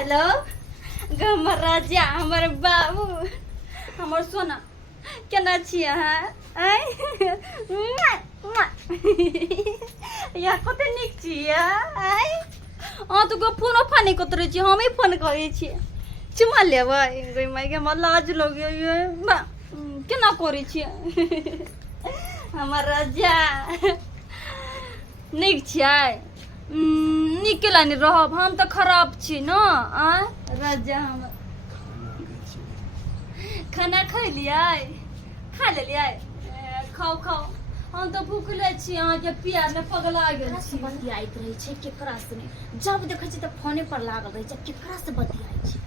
Hello हमर राजा हमर बाबू हमर सोना केना छियै अहाँ या कते नीक छियै अहाँ तऽ फोनो फान नहि करैत रहै छियै हमे फोन करै छियै चुमा लेबै गई मायके हमरा लाज लगैए केना करै छियै हमर राजा नीक छियै नीक केला नहीं रहब हम तो खराब छी न राजा हम खाना खा लेलियै खाओ खाओ हम तो भूखले छी अहाँ के प्यार में पगला गेल छी बतियाइत रहे छै केकरा से नहीं जब देखै छी त फोने पर लागल रहे छै केकरा से बतियाइ छै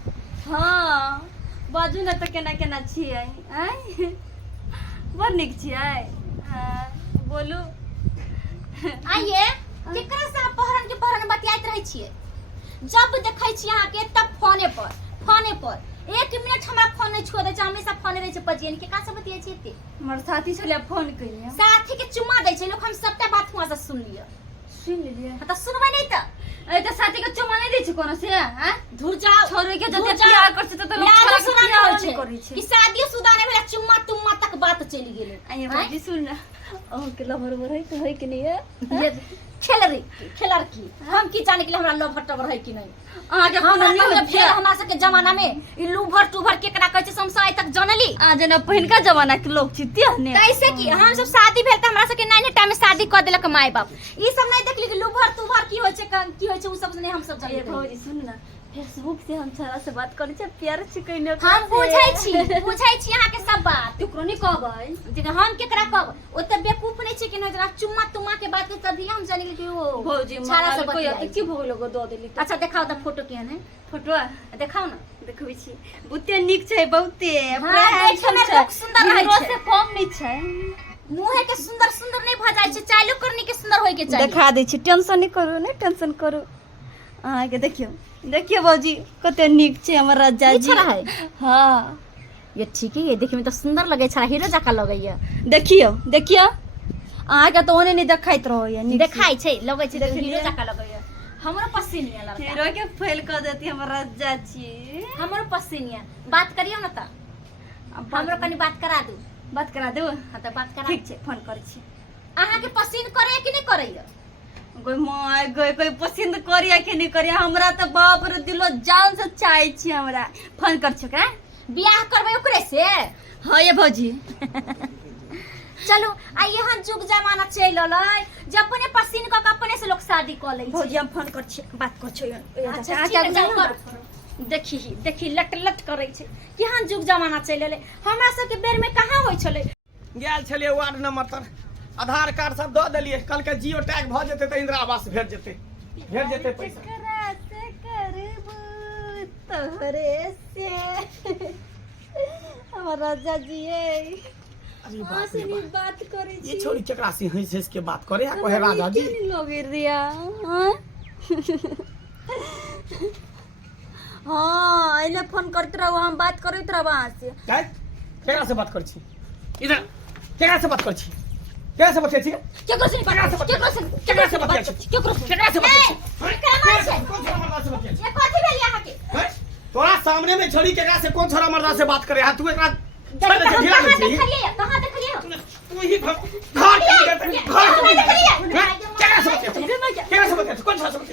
हाँ बाजू न तो केना केना छियै बड़ नीक छियै बोलू आइए केकरा से पहरन के पहरन बतियाइत रहे छियै जब देखै छी अहाँ के तब फोने पर 1 मिनट हमरा फोन नहीं छोड़ दे छै हमेशा फोन रहै छै बजियन केकरा से बतियाइ छियै ते हमर साथी छले फोन कइले साथी के चुमा दै छै लोग हम सबटा बात हुआ से सुन लेलियै त सुनबै नहीं त ए त साथी के चुमा नहीं दै छै कोनो से धुर जाओ छोरे के जते प्यार कर छै त लोग छोरा के प्यार नहीं करै छै कि शादी शुदा नहीं भेला चुम्मा तुम्मा तक बात चली गेलै आइए बाजी सुन ना ओ के लवर है कि नहीं है ये खेलर की हम की जाने के लिए हमरा लव टवर है कि नहीं अहाँ के हमरा नहीं फेर हमरा सब के जमाना में ई लूभर टूभर केकरा कहै छै समसा आइ तक जानली आ जना पहिनका जमाना के लोग छी ने कैसे की हम सब शादी भेल त हमरा सब के नाइन टाइम में शादी कर देलक माय बाप ई सब नहीं देखली कि लूभर टूभर की होय छै उ सब नहीं हम सब जानी भौजी सुन ना फेसबुक से हम छोरा से बात करै छै प्यार छै कइने हम बुझै छी अहाँ के सब बात केकरो नहीं कहबै जे हम केकरा कहब ओते बेवकूफ नहीं छै कि न जरा चुम्मा तुम्मा के बात के तभी हम जानी कि ओ भौजी छाड़ा से कोई बतियाइ की भोग लोग दो देली अच्छा देखाओ त फोटो केहन है फोटो देखाओ ना देखबै छी बहुते नीक छै बहुते हाँ, देखे में लोग सुंदर रहै छै से कम नहीं छै मुंह के सुंदर नहीं भ जाय छै चालू करनी के सुंदर होय के चाहिए देखा दै छी टेंशन नहीं करू नहीं टेंशन करू अहाँ के देखियो भौजी कते नीक छै हमर राजा जी है हां ये ठीक है ये देखे में तो सुंदर लगे छा हीरो जका लगैया देखियो अहाँ के तो ओने नहीं देखाइत रहैया देखाई छै लगे छै हीरो जका लगैया हमरो पसीनिया लड़का हीरो के फेल कर देती हमर राजा जी हमरो पसीनिया बात करियो ना त हमरो कनी बात करा दू हां त बात करा ठीक छै फोन करै छी अहाँ के पसीन करे कि नहीं करैया कोई पसंद करिया कि नहीं करिया हमरा तो बाप रे दिलो जान से चाहे छी हमरा फोन कर छ का बियाह करबै ओकरे से हां ये भौजी चलो आ यहाँ जुग जमाना चल अलै जे अपने पसीन क अपने से लोग शादी क लै छै भौजी हम फोन कर छी बात कर छ अच्छा देखी लट करै छै यहाँ जुग जमाना चल अलै हमरा सब के बेर में कहां होय छलै गेल छलिए वार्ड नंबर तर आधार कार्ड सब दऽ देलिए कल के जियो टैग भ जेते त इंदिरा आवास भेट जेते पैसा से करबू तोहरे से हमर राजा जी अरे बाप रे बाप। बात करे छी ये छोरी केकरा से हंस के बात करे आ कहे राजा जी लगे रिया हां एले फोन करत रहो हम बात करत रहो वहां से केकरा से बात कर छी इधर केकरा से बात कर छी केकरा से बात कर छी केकरो से केकरा से बात कर छी केकरा से बात कर छी ये कथि भेल यहाँ के तोरा सामने में छोरी केकरा से कौन छोरा मर्दा से बात करे हां तू एकरा कहां देखलिए तू ही घर केकरा से बात कर कौन छोरा से बात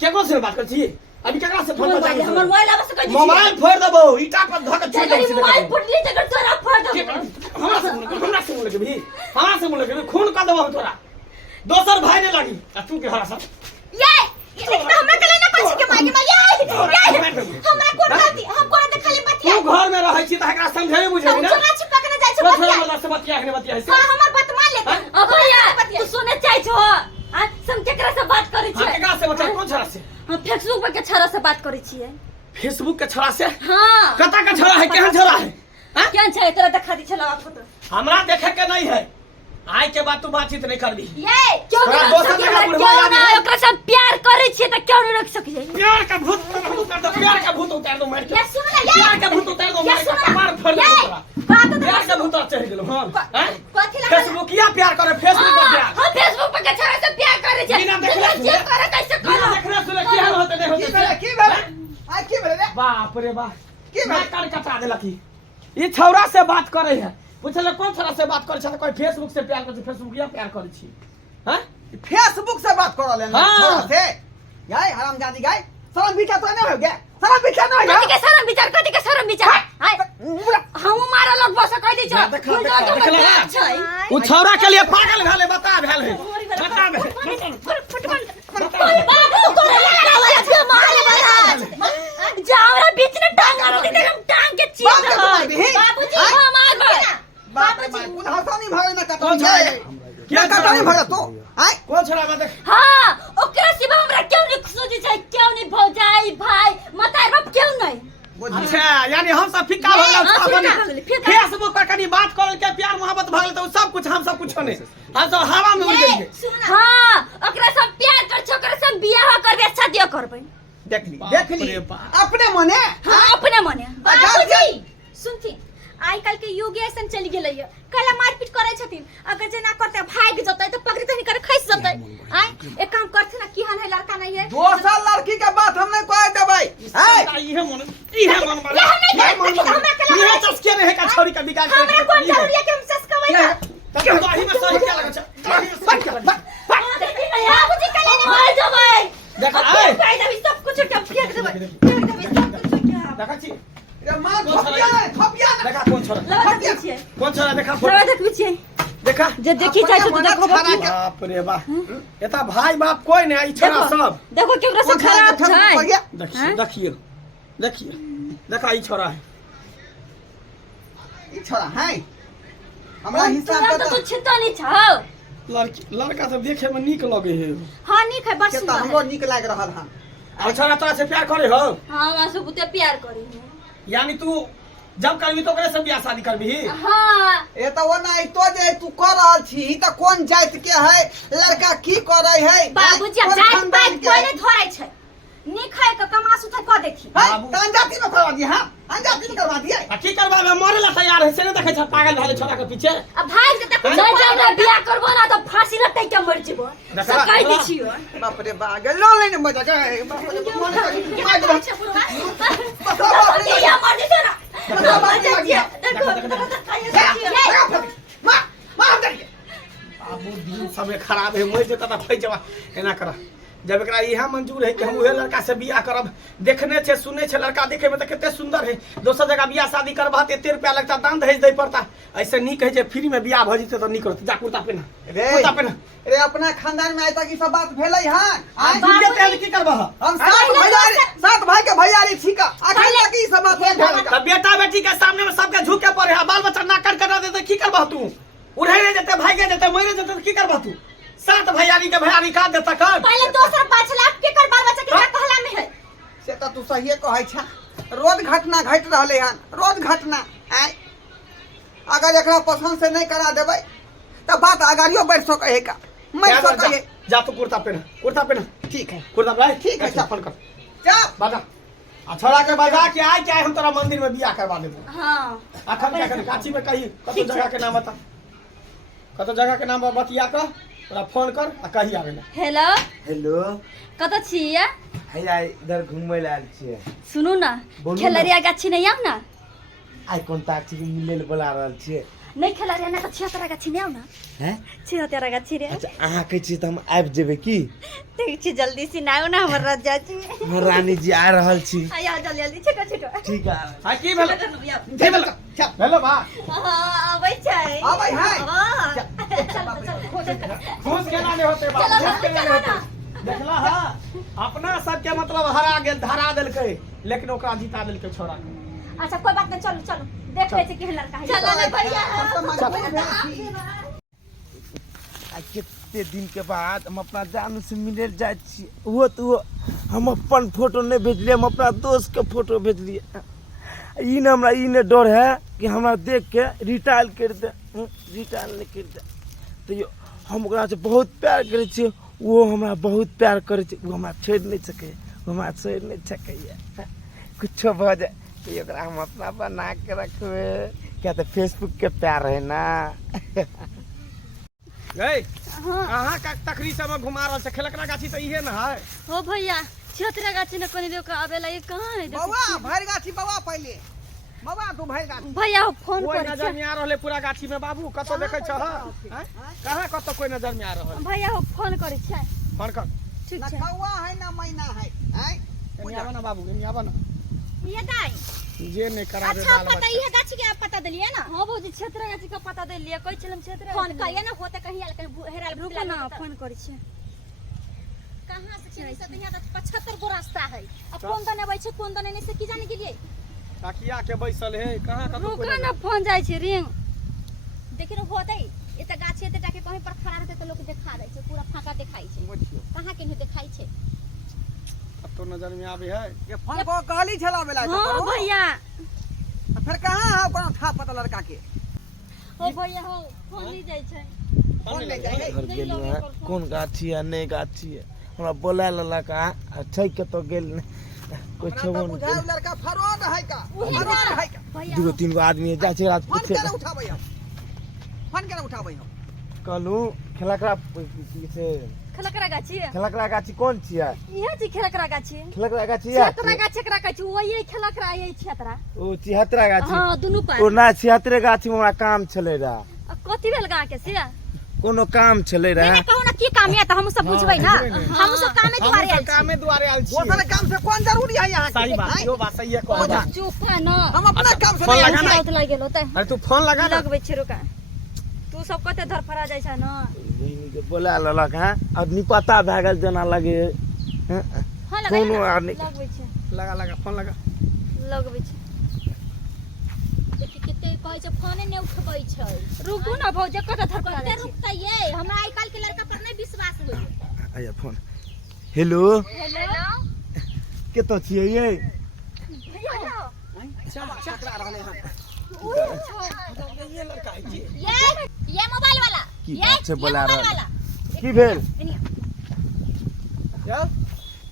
केकरा से बात कर छी अभी केकरा से फोन पर हमर मोबाइल आबे से कहि मोबाइल फोड़ देबो ईटा पर धक छोड़ दे मोबाइल फुटली त तोरा फोड़ दो हमरा से मुले के खून कर देबो तोरा दोसर भाई ने लगी आ तू के हरा सब ये हमरा के लेना पछी के मागे में हमरा कोन बाती हम कोन देखले बतिया तू घर में रहै छी त एकरा समझे बुझे ना छोरा छिपा के जाय छै बतिया से बतिया हां हमर बात मान ले अब भैया तू सुने चाहे छो सम केकरा से बात करै छी केकरा से बतिया कौन छोरा से हम फेसबुक पर के छोरा से बात करै छियै फेसबुक के छोरा से हां कता का छोरा है केहन छोरा है केहन छै तोरा देखा दी छला फोटो हमरा देखे के नहीं है आय के बात तू बातचीत नहीं करबी ये क्यों तोरा नहीं दोसर जगह बुढ़वा ना ओकरा से प्यार करै छियै त क्यों नहीं रख सकै प्यार का भूत उतार दो प्यार का भूत उतार दो मार के ये सुन ना प्यार का भूत उतार दो मार के मार फोड़ दो तोरा बात प्यार का भूत चढ़ गेलो हां कथि लगा फेसबुकिया प्यार करे फेसबुक पर प्यार हां फेसबुक पर के छोरा से प्यार बाप रे बाप की मैं बात? कान कटा देलक ई छौरा से बात करे है पूछले कोन छौरा से बात करे छ कोई फेसबुक से प्यार करे छै फेसबुक या प्यार करे छी हैं फेसबुक से बात कर ले हाँ। छोरा से गाय हरामजादी गाय शरम विचार तो नहीं हो गया शरम विचार नहीं हो कथी के शरम विचार कथी के शरम विचार हाय हम मारा लोग बस कह दी छ उ छौरा के लिए पागल भेले बता भेले बता बाबू करे लगा वाला छे मारे वाला जा हमरा बीच में टांग मारो दे हम टांग के चीर दे बाबूजी हमार बाबूजी उन हसानी भागे ना कौन कटा छौरा? क्या कटा नहीं भागा तो आय कोन छौरा बता हां ओकरा सिवा हमरा क्यों नहीं सोचे छै क्यों नहीं भौजाई भाई मतार बाप क्यों नहीं अच्छा यानी हम सब फिक्का हो हाँ, फिक्का गए हो गेलै, फिक्का। फेसबुक पर कनी बात करल के प्यार मोहब्बत भगल तो सब कुछ हम सब कुछ नहीं हम सब हवा में उड़ गेलिए हां ओकरा सब प्यार कर छ ओकरा सब बियाह करबे शादी करबै देख ली बाप रे बाप। अपने मने हां अपने मने बाबूजी सुनती आइ काल के युग ऐसन चली गेलै है कला मारपीट करे छथिन अगर जे ना करते भाग जतै तो पकड़ी तनी करे खैस जतै आइ एक काम करथे ना किहन है लड़का नहीं है दोसर लड़की के बात हम नहीं कह देबै है इहे मन मारे इहे चस्के रहे का छोरी का बिगाड़ के हमरा कोन जरूरी है कि हम सस्कबै ना तब तो ही में सही क्या लगा छ सही क्या लगा बाबूजी कले ने मर जबै देख आए कह देबी सब कुछ के फेंक देबै फेंक देबै सब कुछ के देखा छी रे मां थपिया ना देखा कौन छोरा लगा दे छियै कौन छोरा देखा लगा दे छियै देखा जे देखी चाहे तो देखो बाप रे बाप एता भाई बाप कोई नहीं ई छोरा सब देखो केकरा से खराब छै देखिए देखिए देखिए देखा ई छोरा है ई छोरा है हमरा हिसाब तोरा से तो कुछ तो नहीं छौ लड़का सब देखे में नीक लगे है हां नीक है बस केता हमरो नीक लाग रहल हन और छोरा तोरा से प्यार करे हो हां हमरा से बुते प्यार करी यानी तू जब करबी तो ओकरे से बियाह शादी करबी हां ए त ओना ई तो जे तू कर रहल छी ई त कोन जात के है लड़का की करे है बाबूजी कोन जात खानदान पात के कोई है? नहीं थोड़ै छै नीक है के कमासु थ क देखी है बाबू। त अंजाती में करवा दिया हां अंजाती में करवा दिया आ की करबा में मरे ला तैयार है से ने देखे छ पागल भेले छोरा के पीछे अब भाग जते कुछ नहीं जब मैं बियाह करबो ना तो फांसी लगतै के मर जेबो देखा, सब कह दी देखा। छियो बाप रे बाप लो लेने मजा गए बाप रे बाप आज ये मर जेतो ना मर जाइए देखो मार दे बाबू दिन समय खराब है मर जेता त फै जवा एना कर जब एकरा इहा मंजूर है कि हम उहे लड़का से बियाह करब देखने छे सुने छे लड़का देखे में त कितने सुंदर है दोसर जगह बियाह शादी करबा त 1 रुपया लगता दान दहेज दे पड़ता ऐसे नी कहे जे फ्री में बियाह भ जते त नी करत जा कुर्ता पहना कुर्ता पहना रे अपना खानदान में आज तक ई सब बात भेलै हां आज दिन के तहत की करबा हम सात भाई के भैयारी छिका आखिर तक ई सब बात भेल त बेटा बेटी के सामने में सबके झुके पड़े है बाल बच्चा नाकर करा दे त की करबा तू उड़े रे जते भागे जते मरे जते त की करबा तू सात भैयारी के भैयारी का देता कर पहले दोसर 5 लाख के कर बाल बच्चा के क्या कहला में है से त तू सहिए कहै छ रोज घटना घट रहले हन रोज घटना आय अगर एकरा पसंद से नहीं करा देबै त बात आगारियो बढ़ सकै है का मैं सकै है जा तू कुर्ता पहना ठीक है कुर्ता भाई ठीक है, फोन कर जा बाजा आ छोड़ा के बाजा के आए क्या हम तोरा मंदिर में बियाह करवा देबो हां अखन क्या कर काची में कही कतो जगह के नाम बता कतो जगह के नाम बतिया कर तोरा फोन कर आ कही आवेला हेलो हेलो कत छियै हैया इधर घूमय लेल छियै सुनू ना बोलू ना। खेलरिया गाछी नहीं आउ ना आइ कॉन्टैक्ट के मिले ले बोला रहल छियै नहीं खेलरिया ना तो छिया गाछी नहीं आउ ना हैं छिया तेरा गाछी रे अच्छा अहाँ कहै छी त हम आबि जेबै की ठीक छी जल्दी से ना आउ ना हमर राजा जी हमर रानी जी आ रहल छी आया जल्दी जल्दी छोटो छोटो ठीक है आ की भेल चल हेलो बा हां आबै छै आबै है खुश केना ने होते बा खुश केना ने होते देखला हा अपना सब के मतलब हरा गेल धरा देलकै लेकिन ओकरा जिता देलकै छोरा के अच्छा कोई बात नहीं चलो चलो देख ले कि लड़का है चलो ना भैया हम तो मजबूर छी आ कते दिन के बाद हम अपना जानू से मिले जाइ छी वो तो हम अपन फोटो नहीं भेजलिए हम अपना दोस्त के फोटो भेजलिए ई ने हमरा ई ने डर है कि हमरा देख के रिटायल कर दे रिटायल नहीं कर दे तो यो हम ओकरा से बहुत प्यार करे छी वो हमरा बहुत प्यार करे छी वो हमरा छोड़ नहीं सके वो हमरा छोड़ नहीं सके कुछ भ जाए तो ओकरा हम अपना बना के रखबे क्या तो फेसबुक के प्यार है ना गई कहां का तकरी से में घुमा रहल छै खेलकरा गाछी त इहे न है हो भैया छतरा गाछी न कोनी देखो आबेला ये कहां है देखो बउआ भर गाछी बउआ पहले बउआ तू भर गाछी भैया हो फोन कोई करे नजर में आ रहले पूरा गाछी में बाबू कतो देखै छ कहां कतो कोई नजर में आ रहल भैया हो फोन करे छै फोन कर ठीक ना छै कौआ है ना मैना है हैं एनी आवा ना बाबू एनी आवा ना ये दाई जे नहीं करा दे अच्छा बाल पता बच्चा ये गाछी के पता दिलिए ना हां भौजी छतरा गाछी का पता दे लिया कोई चलम छतरा फोन करिए ना होते कहीं आल कहीं हेराल रुको ना फोन करे छै कहां से चली से यहाँ तक 75 गो रास्ता है अब कौन दने आबै छै कौन दने नहीं से की जाने के लिए ताकिया के बैसल है कहां कतो कोई रुको ना फोन जाय छै रिंग देखि रो होते एते गाछी एते टाके कहीं पर खड़ा रहते तो लोग देखा दै छै पूरा फाका देखाई छै बुझियो कहां के नहीं देखाई छै कतो नजर में आवे है ये फोन को कहली छला बेला हां भैया फिर कहां है कोनो था पता लड़का के हो भैया हो फोन नहीं जाय छै फोन ले जाए घर गेल है कोन गाछी है नहीं गाछी है हमरा बोला ललका छै के तो गेल कोई हमरा छबो तो नहीं बुझाए लड़का फरौड है का फरौड है का भैया दूगो तीन गो आदमी जा छै रात फोन पूछे केना उठाबै हम फोन केना उठाबै हम कहलू खेलकरा से खलकरा गाछी खेलकरा गाछी कोन छियै इहे छी खलकरा गाछी खेलकरा गाछी है छतरा गाछी एकरा कहै छै ओही खलकरा यही छतरा ओ छिहत्तरा गाछी हां दुनु ओ पार ना छिहत्तरे गाछी में हमरा काम छलै रहा कथि भेल गा के से कोनो काम छलै रहा नहीं कहू ना की काम है तो हम सब बुझबै ना हम सब कामे दुआरे आइल छी कामे दुआरे आइल छी दोसर काम से कौन जरूरी है यहाँ सही बात हैं? यो बात सही है कहू चुपा न हम अपना काम से फोन नहीं लगा ना। उठ लाग गेल होतै अरे तू फोन लगा ना लगबै छै रुका तू सब कते धरफड़ा जाइ छ न बहिनी के बोला ललक हैं और निपता भए गेल जेना लगे हैं? हां कोनो आदमी लगबै छै लगा लगा फोन लगा लगबै छै देखि कते कहै छै फोने ने उठबै छै रुकू न भौजी कते धरफड़ा कते जाइ छै रुकतै ये हमरा आइ काल के लड़का पर नहीं विश्वास होय आया फोन हेलो हेलो केतो छियै ये चकरा रहले हैं ये लड़का है जी ये मोबाइल वाला की ये बात छै बोला मोबाइल रहल? वाला की भेल क्या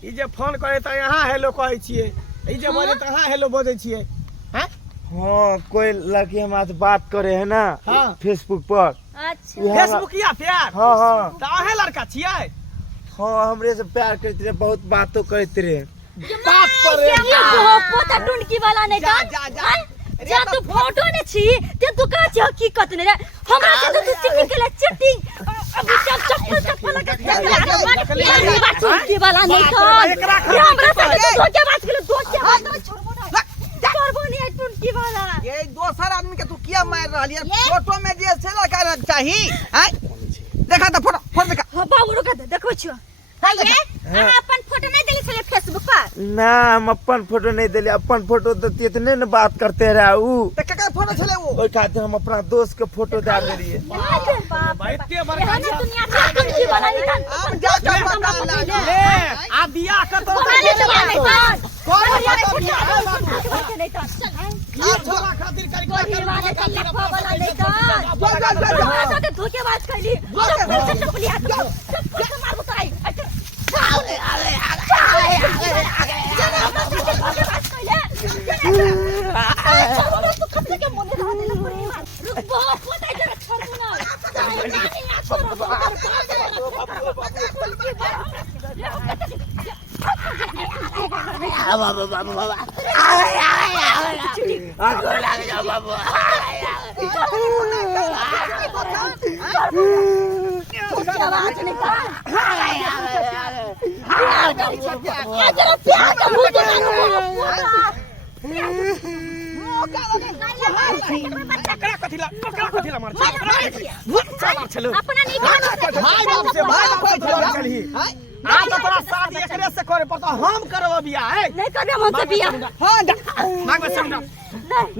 ई जे फोन करे त यहाँ हेलो कहै छियै ई जे बोले त यहाँ हेलो बोलै छियै हैं हाँ कोई लड़की हमरा से बात करे है ना हाँ। फेसबुक पर अच्छा उहे हमरा- फेसबुकिया प्यार हाँ हाँ त अहे लड़का छियै हाँ हमरे से प्यार करते रहे बहुत बातों करते रहे बाप पर ये वो पोता टुनकी वाला नहीं जा का जा जा जा तू फोटो ने छी ते तू का छी हकीकत ने रे हमरा से तो तू चिटिंग केला चिटिंग अभी चप्पल चप्पल लगा टुनकी वाला नहीं का एकरा ये हमरा से तो धोखेबाज के धोखेबाज छोड़बो ना छोड़बो नहीं टुनकी वाला ये दोसर आदमी के तू किया मार रहली है फोटो में जे से लगा चाहिए हैं देखा तो फोटो फोटो देखा हां बाबू रुका दे देखो छियो ये अहाँ अपन फोटो नहीं देली छले फेसबुक पर ना हम अपन फोटो नहीं दिले अपन फोटो देती इतने न बात करते रहे ऊ तो का फोटो छले वो ओई खातिर हम अपना दोस्त के फोटो दे देलिए भाई इतने बड़का ये दुनिया में टुनकी वाला निकाल अब जा कर पता लगा ले आ बियाह कर तो कौन कौन यार बात बियाह है बाबू नहीं तो आ छोरा खातिर करी कोई वाला का लखवा वाला नहीं तो जा जा जा जा हमरा से धोखेबाज कैली चप्पल चप्पल लिया चप्पल से मार बताई पकड़ा कथिला मार चलो अपना नहीं करना भाई बाप से बात चली आ तो तोरा शादी एकरे से करे पर तो हम करब बियाह है नहीं करबे हमसे बियाह हां मांग में समझ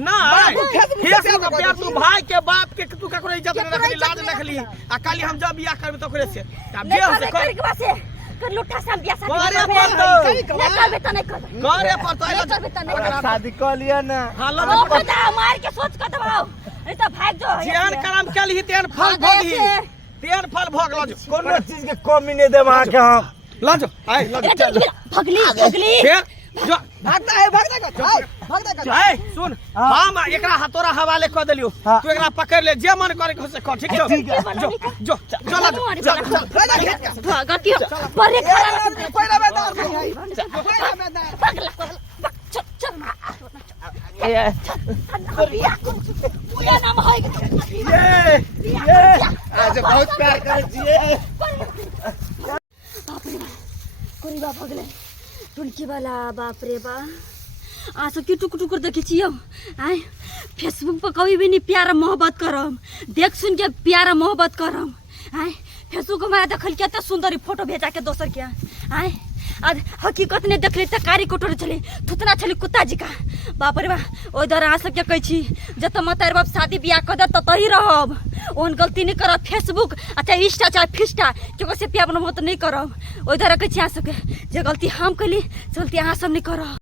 नहीं फेसबुक पे प्यार तू भाई के बाप के तू ककरो इज्जत नहीं रखली लाज रखली आ काली हम जब बियाह करबे तो ओकरे से अब जे हम से कर के बासे कर लुट्ठा साम बियाह करे पर तो नहीं करबे तो नहीं कर करे पर तो नहीं करबे तो नहीं कर शादी कर लिया ना हां ओ लग खुदा मार के सोच कर दबाओ नहीं तो भाग जो जियान करम कली तेन फल भोगी तेन फल भोग लज कोनो चीज के कमी नहीं देब अहाँ के हम लज आइ लज भगली भगली फिर जो भागता है भागता है सुन हम एकरा हाथोरा हवाले कर देलियो हाँ। तू एकरा पकड़ ले जे मन करे से कर ठीक है ठीक है। जो चल गति बड़े खरा पहिला बेदार नहीं है पहिला बेदार चल चल पूरा नाम है ये आज बहुत प्यार करे छिए कोनी बा भगले टुनकी वाला बाप रे बा आसो की टुक टुक देखे छियो आय फेसबुक पर कभी भी नहीं प्यार मोहब्बत करम देख सुन के प्यार मोहब्बत करम आय फेसबुक में देखल के त सुंदर फोटो भेजा के दोसर के आय आज हकीकत ने देखले त कारी कोटोर चले थुतना चले कुत्ता जी का बाप रे बा ओइ दर आ सके कहै छी जत मतार बाप शादी बियाह कर त तही रहब ओन गलती नहीं करब फेसबुक अच्छा इंस्टा चाहे फिस्टा केको से प्यार मोहब्बत नहीं करब ओइ दर कहै छी आ सके जे गलती हम कली चलती अहाँ सब नहीं करब।